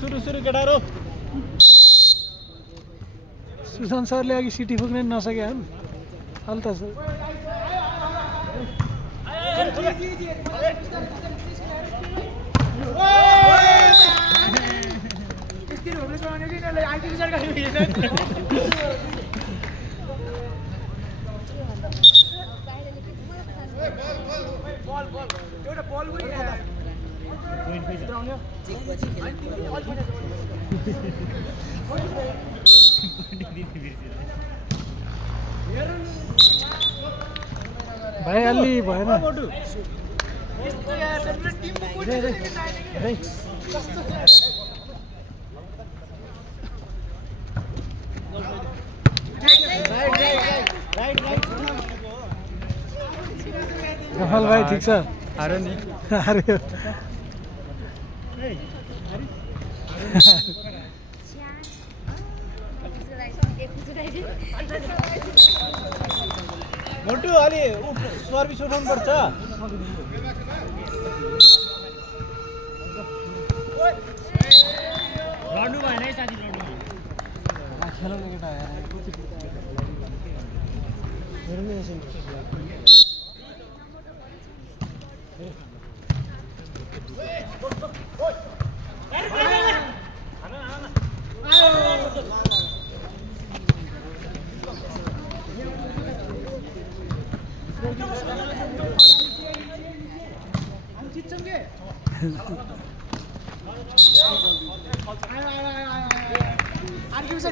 सुरु सुरु केटाहरु सुशान्त सरले अघि सिटी फुक्नै नसके हुन् हल्ता सर भइहाल्ने भएन गफल भाइ ठिक छ हारो नि हार्यो मोटु अलि सर्भिस उठाउनु पर्छ लड्नु भएन है साथी लड्नु खेलाउने केटा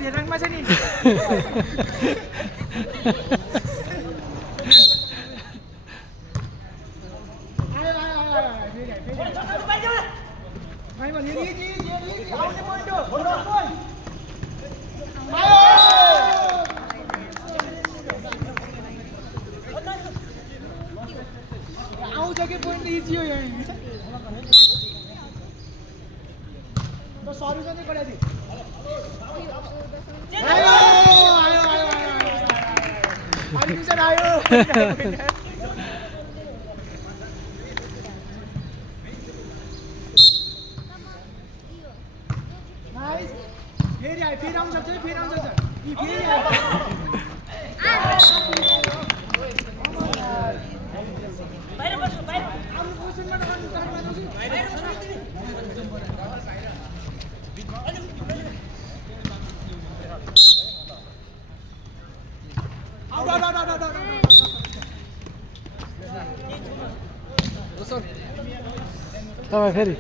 हेराङमा छ नि आउँछ कि पोइन्ट इजी हो सर्भिस नै गराइदिए फेरि आउँछ फेरि आउँछ तपाईँ फेरि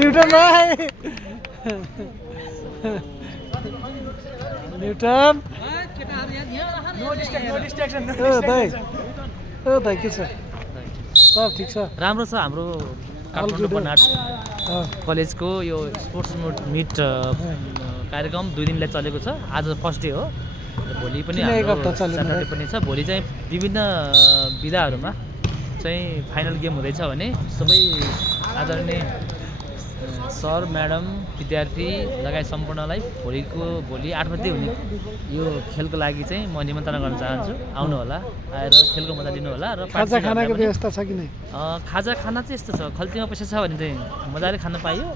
न्यूटन भाइ न्यूटन दाइ के छ सब ठिक छ राम्रो छ हाम्रो काठमाडौँ बनारस कलेजको यो स्पोर्ट्स मिट कार्यक्रम 2 दिनलाई चलेको छ आज फर्स्ट डे हो भोलि पनि स्याटरडे पनि छ भोलि चाहिँ विभिन्न विधाहरूमा चाहिँ फाइनल गेम हुँदैछ भने सबै आदरणीय सर म्याडम विद्यार्थी लगायत सम्पूर्णलाई भोलि 8 बजे हुने यो खेलको लागि चाहिँ म निमन्त्रणा गर्न चाहन्छु आउनु होला आएर खेलको मजा लिनु होला र खाजा खानाको व्यवस्था छ कि नै खाजा खाना चाहिँ यस्तो छ खल्तीमा पैसा छ भने चाहिँ मजाले खान पाइयो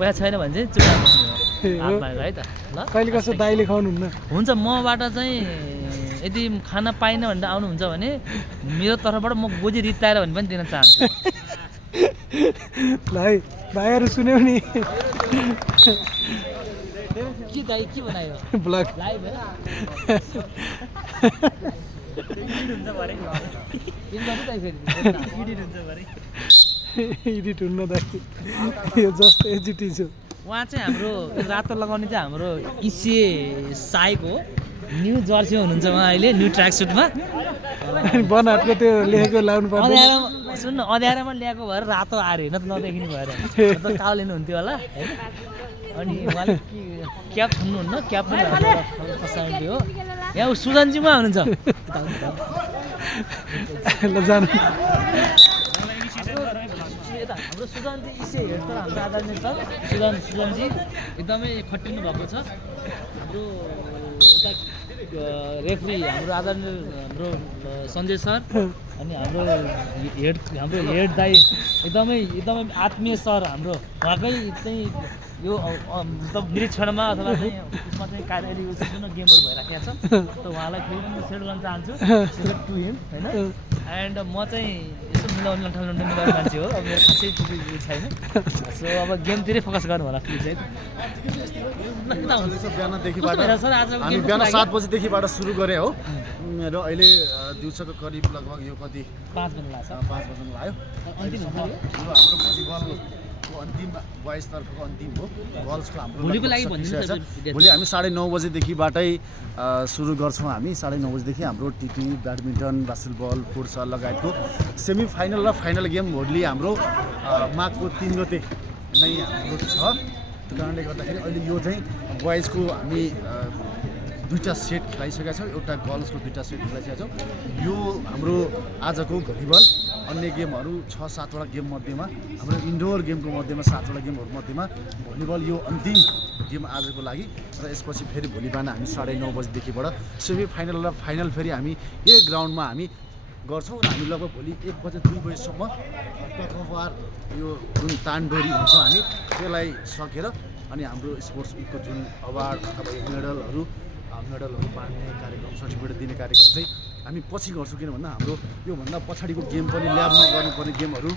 पैसा छैन भने चाहिँ चुप बस्नु हो हात मागेर है त ल कहिले कसो दाइले खुवाउनु हुन्न हुन्छ मबाट चाहिँ यदि खाना पाइनँ भनेर आउनुहुन्छ भने मेरो तर्फबाट म गोजी रिताएर भने पनि दिन चाहन्छु भाइ भाइहरू सुन्यौ नि के दाइ के बनायो ब्लग लाइभ होइन एडिट हुन्न दाइ यो जस्ट एजिटी छु उहाँ चाहिँ हाम्रो रातो लगाउने चाहिँ हाम्रो इसिए साईको न्यू जर्सीमा हुनुहुन्छ उहाँ अहिले न्यू ट्र्याक सुटमा बनहाटको त्यो लेखेको लाउनु पर्दैन अँध्यारोमा सुन्नु अँध्यारोमा ल्याएको भएर रातो आएर होइन त नदेखिने भएर त कालो लिनुहुन्थ्यो होला होइन अनि उहाँले क्याप छुन्नुहुन्न क्याप पनि पर्सनालिटी हो यहाँ सुजनजीमा हुनुहुन्छ ल जानु यता हाम्रो सुजनजी इसे हेड सर हाम्रो आदरणीय सर सुजनजी एकदमै खटिनु भएको छ हाम्रो उता रेफ्री हाम्रो आदरणीय हाम्रो सञ्जय सर अनि हाम्रो हेड दाई एकदमै आत्मीय सर हाम्रो उहाँकै चाहिँ यो मतलब निरीक्षणमा अथवा चाहिँ उसमा चाहिँ कार्यकारी गेमहरू भइराखेको छ त उहाँलाई फेरि पनि सेट गर्न चाहन्छु टु हिम होइन एन्ड म चाहिँ यसो मिलाउने मिलाउने मान्छे हो अब मेरो खासै त्यति छैन सो अब गेमतिरै फोकस गर्नु होला फेरि चाहिँ बिहानदेखिबाट सर आज हामी बिहान 7 बजेदेखिबाट सुरु गरे हो र अहिले दिउँसोको करिब लगभग यो कति 5 बजे लाग्छ 5 बज्न लाग्यो अन्तिम हुन्छ यो हाम्रो भलिबलको अन्तिम बोइज तर्फको अन्तिम हो गर्ल्सको हाम्रो भोलिको लागि भनिदिनुहोस् न भोलि हामी 9:30 बजेदेखिबाटै सुरु गर्छौँ हामी 9:30 बजेदेखि हाम्रो टिटी ब्याडमिन्टन बास्केटबल फुटसल लगायतको सेमी फाइनल र फाइनल गेम भोलि हाम्रो माघको 3 गते नै हाम्रो छ त्यो कारणले गर्दाखेरि अहिले यो चाहिँ बोइजको हामी दुईवटा सेट खेलाइसकेका छौँ एउटा गर्ल्सको दुईवटा सेट खेलाइसकेका छौँ यो हाम्रो आजको भलिबल अन्य गेमहरू 6-7वटा गेम मध्येमा हाम्रो इन्डोर गेमको मध्येमा 7वटा गेमहरू मध्येमा भलिबल यो अन्तिम गेम आजको लागि र यसपछि फेरि भोलि बिहान हामी 9:30 बजेदेखिबाट सेमी फाइनल र फाइनल फेरि हामी यही ग्राउन्डमा हामी गर्छौँ र हामी लगभग भोलि 1 बजे 2 बजीसम्म टकअफवार यो जुन तानडोरी हुन्छ हामी त्यसलाई सकेर अनि हाम्रो स्पोर्ट्स विकको जुन अवार्ड अथवा मेडलहरू बाँड्ने कार्यक्रम सर्टिफिकेट दिने कार्यक्रम चाहिँ हामी पछि गर्छौँ किन भन्दा हाम्रो योभन्दा पछाडिको गेम पनि ल्याबमा गर्नुपर्ने गेमहरू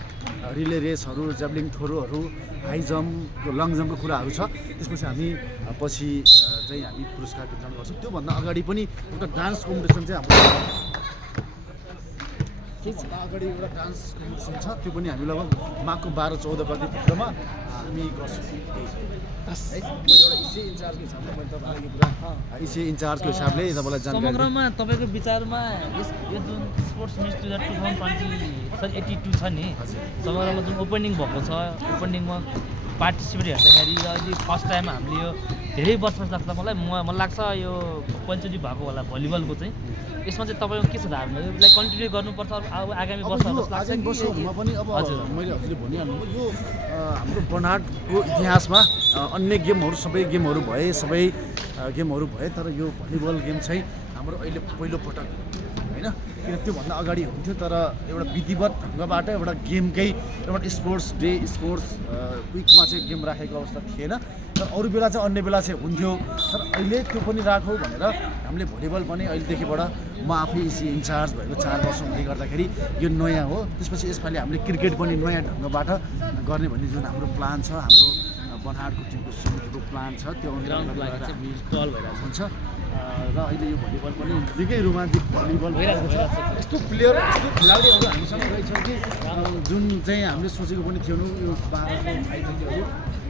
रिले रेसहरू ज्याभलिङ थ्रोहरू हाई जम्प लङ जम्पको कुराहरू छ त्यसपछि हामी पछि चाहिँ हामी पुरस्कार वितरण गर्छौँ त्योभन्दा अगाडि पनि एउटा डान्स कम्पिटिसन चाहिँ हाम्रो अगाडि एउटा डान्स कम्पिटिसन छ त्यो पनि हामी लगभग माघको 12-14 गतिभित्रमा हामी गर्छौँ है म एउटा इसे इन्चार्जको हिसाबले मैले तपाईँलाई पुरा इसे इन्चार्जको हिसाबले तपाईँलाई जानकारी समग्रमा तपाईँको विचारमा यो जुन स्पोर्ट्स मिट 2082 छ नि समग्रमा जुन ओपनिङ भएको छ ओपनिङमा पार्टिसिपेट हेर्दाखेरि अहिले फर्स्ट टाइम हामीले यो धेरै वर्ष लाग्छ मलाई लाग्छ यो पहिलोचोटि भएको होला भलिबलको चाहिँ यसमा चाहिँ तपाईँको के छ धारणा यसलाई कन्टिन्यू गर्नुपर्छ अब आगामी वर्षहरू लाग्छ कि वर्षहरूमा पनि अब मैले हजुरले भनिहाल्नु यो हाम्रो बनहाटको इतिहासमा अन्य गेमहरू सबै गेमहरू भए तर यो भलिबल गेम चाहिँ हाम्रो अहिले पहिलोपटक होइन किन त्योभन्दा अगाडि हुन्थ्यो तर एउटा विधिवत ढङ्गबाट एउटा गेमकै एउटा स्पोर्ट्स डे स्पोर्ट्स विकमा चाहिँ गेम राखेको अवस्था थिएन तर अरू बेला चाहिँ अन्य बेला चाहिँ हुन्थ्यो तर अहिले त्यो पनि राखौँ भनेर हामीले भलिबल पनि अहिलेदेखिबाट म आफै इसी इन्चार्ज भएको 4 वर्ष हुँदै गर्दाखेरि यो नयाँ हो त्यसपछि यसपालि हामीले क्रिकेट पनि नयाँ ढङ्गबाट गर्ने भन्ने जुन हाम्रो प्लान छ हाम्रो बनहाटको टिमको सुरुको प्लान छ त्यो हुन्छ र अहिले यो भलिबल पनि निकै रोमान्टिक भलिबल भइरहेको छ यस्तो प्लेयर यस्तो खेलाडीहरू हामीसँग रहेछ कि जुन चाहिँ हामीले सोचेको पनि थिएनौँ यो 12को भाइबहिनीहरू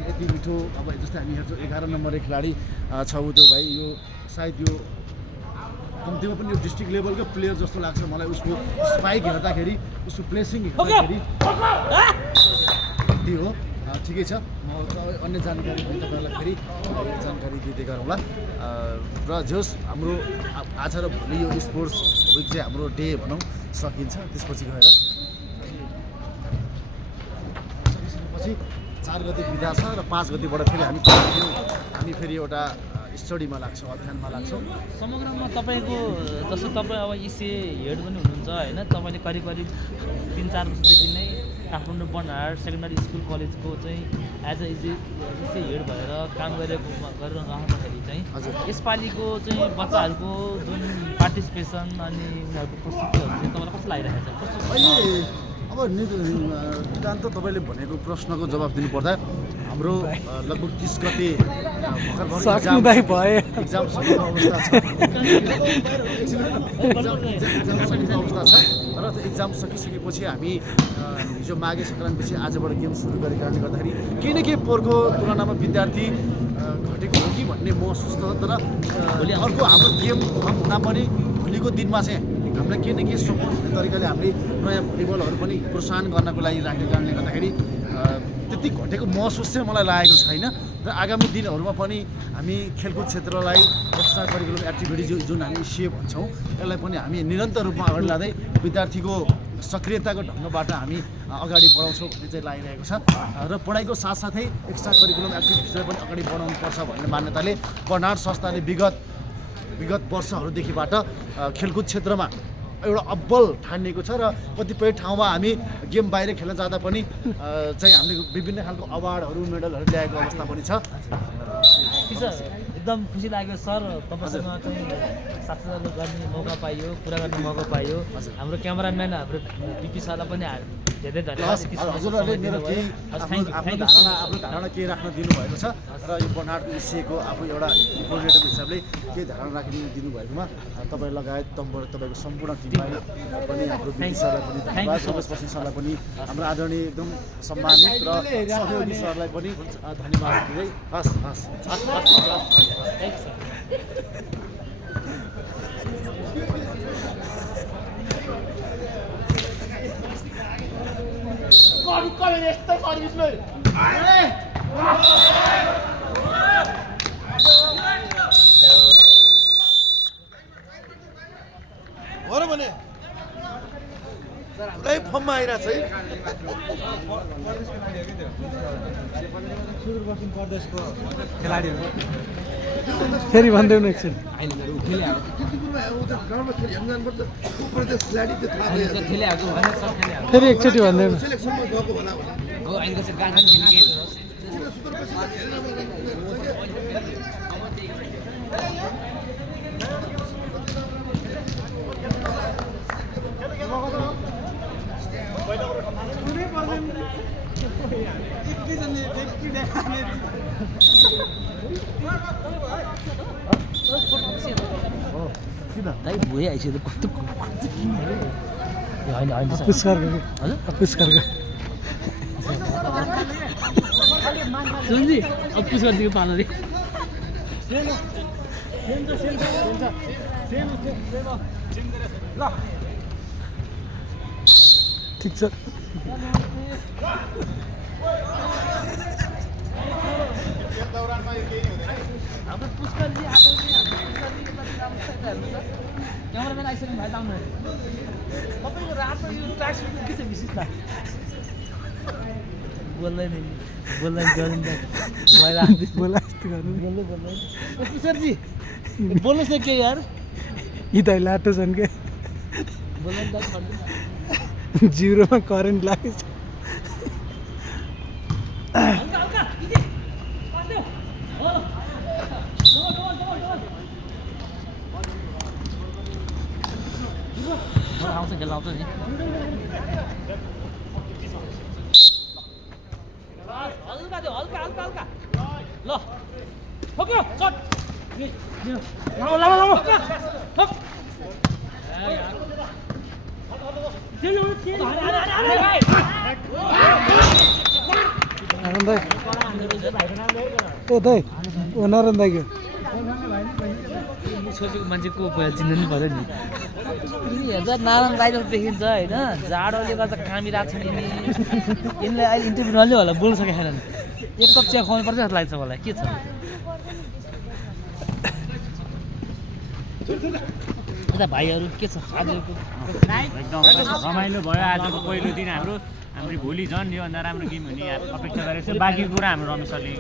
यति मिठो अब जस्तै हामी हेर्छौँ 11 नम्बरको खेलाडी छ ऊ त्यो भाइ यो सायद यो कम्तीमा पनि यो डिस्ट्रिक्ट लेभलको प्लेयर जस्तो लाग्छ मलाई उसको स्पाइक हेर्दाखेरि उसको प्लेसिङ हेर्दाखेरि त्यो हो ठिकै छ म अन्य जानकारी पनि तपाईँहरूलाई फेरि जानकारी दिँदै गरौँला र जस हाम्रो आज र भोलि यो स्पोर्ट्स विक चाहिँ हाम्रो डे भनौँ सकिन्छ त्यसपछि गएर सकिसकेपछि 4 गते बिदा छ र 5 गतेबाट फेरि हामी फेरि एउटा स्टडीमा लाग्छौँ अध्ययनमा लाग्छौँ समग्रमा तपाईँको जस्तो तपाईँ अब इसे हेड पनि हुनुहुन्छ होइन तपाईँले करिब 3-4 वर्षदेखि नै काठमाडौँ बनहाट सेकेन्डरी स्कुल कलेजको चाहिँ एज अ हेड भएर काम गरिरहँदाखेरि चाहिँ यसपालिको चाहिँ बच्चाहरूको जुन पार्टिसिपेसन अनि उनीहरूको प्रस्तुतिहरू चाहिँ तपाईँलाई कस्तो लागिरहेको छ कस्तो अहिले अब नितान्त तपाईँले भनेको प्रश्नको जवाब दिनुपर्दा हाम्रो लगभग 30 गते एक्जाम सकिने अवस्था छ र एक्जाम सकिसकेपछि हामी हिजो माघे सङ्क्रान्तिपछि आजबाट गेम सुरु गरेको कारणले गर्दाखेरि केही न केही पोहोरको तुलनामा विद्यार्थी घटेको हो कि भन्ने महसुस त तर अर्को हाम्रो गेम भन्दा पनि भोलिको दिनमा चाहिँ हामीलाई केही न केही सपोर्ट हुने तरिकाले हामीले नयाँ भलिबलहरू पनि प्रोत्साहन गर्नको लागि राखेको कारणले गर्दाखेरि त्यति घटेको महसुस चाहिँ मलाई लागेको छैन र आगामी दिनहरूमा पनि हामी खेलकुद क्षेत्रलाई एक्स्ट्रा करिकुलम एक्टिभिटी जुन हामी सिए भन्छौँ यसलाई पनि हामी निरन्तर रूपमा अगाडि लाँदै विद्यार्थीको सक्रियताको ढङ्गबाट हामी अगाडि बढाउँछौँ भन्ने चाहिँ लागिरहेको छ र पढाइको साथसाथै एक्स्ट्रा करिकुलम एक्टिभिटिजलाई पनि अगाडि बढाउनुपर्छ भन्ने मान्यताले बनहाट संस्थाले विगत वर्षहरूदेखिबाट खेलकुद क्षेत्रमा एउटा अब्बल ठानिएको छ र कतिपय ठाउँमा हामी गेम बाहिर खेल्न जाँदा पनि चाहिँ हामीले विभिन्न खालको अवार्डहरू मेडलहरू ल्याएको अवस्था पनि छ। एकदम खुसी लाग्यो सर तपाईँसँग चाहिँ साथसाथै गर्ने मौका पाइयो कुरा गर्ने मौका पाइयो हाम्रो क्यामेराम्यान हाम्रो बिपी सरलाई पनि धेरै धन्यवाद हजुरहरूले मेरो केही आफ्नो धारणा केही राख्न दिनुभएको छ र यो बनहाट एसिएको आफू एउटा कोअर्डिनेटर हिसाबले केही धारणा राखिदिनु दिनुभएकोमा तपाईँ लगायत तपाईँको सम्पूर्ण टिमलाई पनि हाम्रो बिपी सरलाई पनि धन्यवाद रमेश बस्ने सरलाई पनि हाम्रो आदरणीय एकदम सम्मानित र सहयोगी सरलाई पनि धन्यवाद दिँदै हस् भने पुरै फर्ममा आइरहेको छ है सुदूरपश्चिम प्रदेशको खेलाडीहरू फेरि भन्दै हुनु एकछिन फेरि एकचोटि भन्दै हुनु भुइँ आइसक्यो कस्तो पुस्करको सुन्जी अब पुस्करजीको पालो रे ठिक छ हाम्रो पुष्करजी क्यामेराम्यान आइसक्नु भयो आउनु तपाईँको रातो यो ट्र्याक सुट के छ विशेषता बोल्दैन पुष्करजी बोल्नुहोस् न के यार यी त लाटो छन् के जिरोमा करेन्ट लागेछ आउँछ खेल आउँछ नि हल्का ल ठोक्यो शट नारायण दाइ छोपेको मान्छेको चिन्नु नि पऱ्यो नि हेर्दा नारायण दाइ जस्तो देखिन्छ होइन जाडोले गर्दा कामिरहेको छ यिनले अहिले इन्टरभ्यू नले होला बोल्न सकेको छैन एक कप चिया खुवाउनु पर्छ जस्तो लाग्छ मलाई के छ यता भाइहरू के छ आजको एकदम रमाइलो भयो आजको पहिलो दिन हाम्रो भोलि झन् योभन्दा राम्रो गेम हुने अपेक्षा गरेको छ बाँकी कुरा हाम्रो रमेश सरले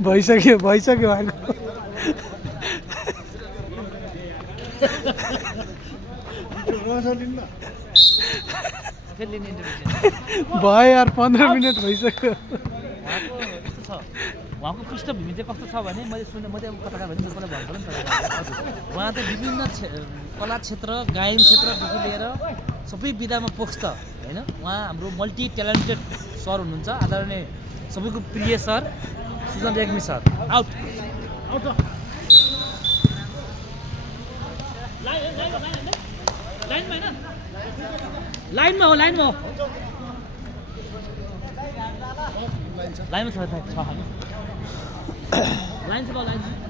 भइसक्यो भएको फेरि लिने इन्टरभ्यू भयो यार 15 मिनट भइसक्यो उहाँको कस्तो छ उहाँको पृष्ठभूमि चाहिँ कस्तो छ भने मैले सुने म चाहिँ कथाकार भने तपाईँलाई भन्छु नि त उहाँ चाहिँ विभिन्न कला क्षेत्र गायन क्षेत्रदेखि लिएर सबै विधामा पोख्छ होइन उहाँ हाम्रो मल्टी ट्यालेन्टेड सर हुनुहुन्छ आदरणीय सबैको प्रिय सर सुजन रेग्मी सर आउट लाइनमा हो लाइनमा छ लाइन छ